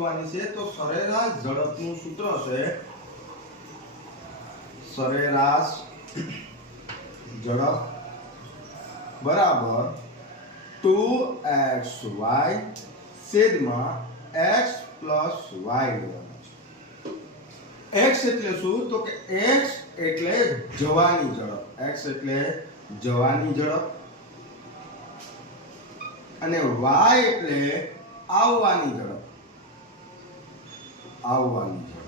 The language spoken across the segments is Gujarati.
શોધવાની છે તો સરેરાશ ઝડપનું સૂત્ર છે સરેરાશ ઝડપ બરાબર 2xy છેદમાં x plus y લેવાનું છે. x એટલે શું તો કે x એટલે જવાની ઝડપ, x એટલે જવાની ઝડપ અને y એટલે આવવાની ઝડપ, આવવાની ઝડપ.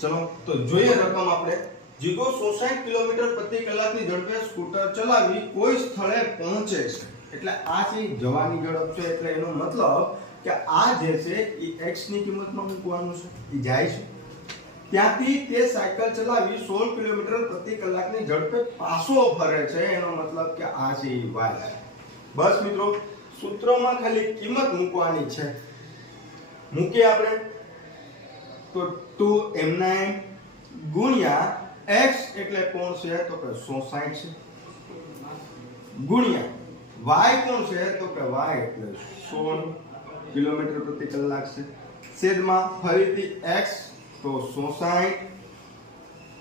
ચલો તો જોઈએ રકમ આપણે. જીગો 60 કિલોમીટર પ્રતિ કલાકની ઝડપે સ્કૂટર ચલાવી કોઈ સ્થળે પહોંચે છે, એટલે આ છે જવાની ઝડપ છે, એટલે એનો મતલબ કે આ જે છે એ x ની કિંમતમાં મૂકવાનું છે, એ જાય છે. ત્યાંથી તે સાયકલ ચલાવી 16 કિલોમીટર પ્રતિ કલાકની ઝડપે પાછો ફરે છે, એનો મતલબ કે આ છે y. બસ મિત્રો, સૂત્રમાં ખાલી કિંમત મૂકવાની છે. મૂકીએ આપણે તો 2m9 ગુણ્યા x એટલે કોણ છે તો કે 160 છે, ગુણ્યા y કોણ છે તો કે y એટલે 16 કિલોમીટર પ્રતિ કલાક છે, છેદમાં ફરીથી x તો 160,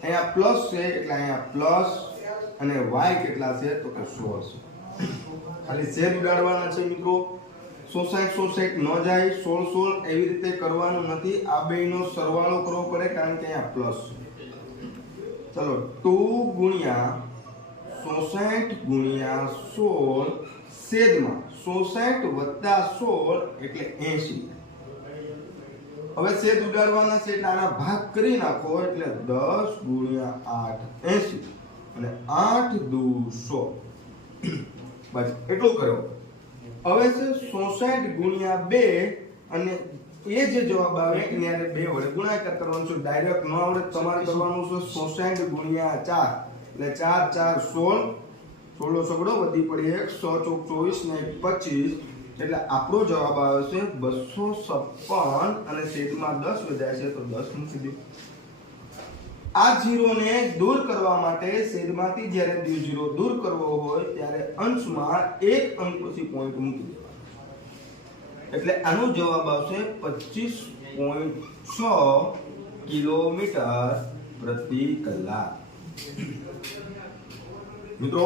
અહીંયા પ્લસ છે એટલે અહીંયા પ્લસ અને y કેટલા છે તો કે 100 છે. ખાલી છેદ ઉડાડવાના છે મિત્રો. 160 ન જાય, 16 એવી રીતે કરવાનું નથી, આ બેયનો સરવાળો કરવો પડે કારણ કે અહીંયા પ્લસ છે. ચલો 2 ગુણ્યા 60 ગુણ્યા 16 છેદમાં 60 વત્તા 16 એટલે 80. હવે છેદ ઉડાડવાના છે એટલે આના ભાગ કરી નાખો એટલે 10 ગુણ્યા 8 80 અને 8 દુ 100. બસ એટલું કરો. હવે છે 60 ગુણ્યા 2 અને એ જે જવાબ આવે એને 2 વડે ગુણાકાર કરવાનો છે. ડાયરેક્ટ ન આવડે તમારે કરવાનું છે 60 ગુણ્યા 4 એટલે 4 4 16 સગડો વધી પડી 1 100 24 ને 25 એટલે આપણો જવાબ આવે છે 256 અને છેદમાં 10 વધારે છે તો 10 મૂકી દો. આ 0 ને દૂર કરવા માટે છેદમાંથી જ્યારે 0 દૂર કરવો હોય ત્યારે અંશમાં એક અંક પછી પોઈન્ટ મૂકી દેવાનો, એટલે આનો જવાબ આવશે 25.6 કિલોમીટર પ્રતિ કલાક. મિત્રો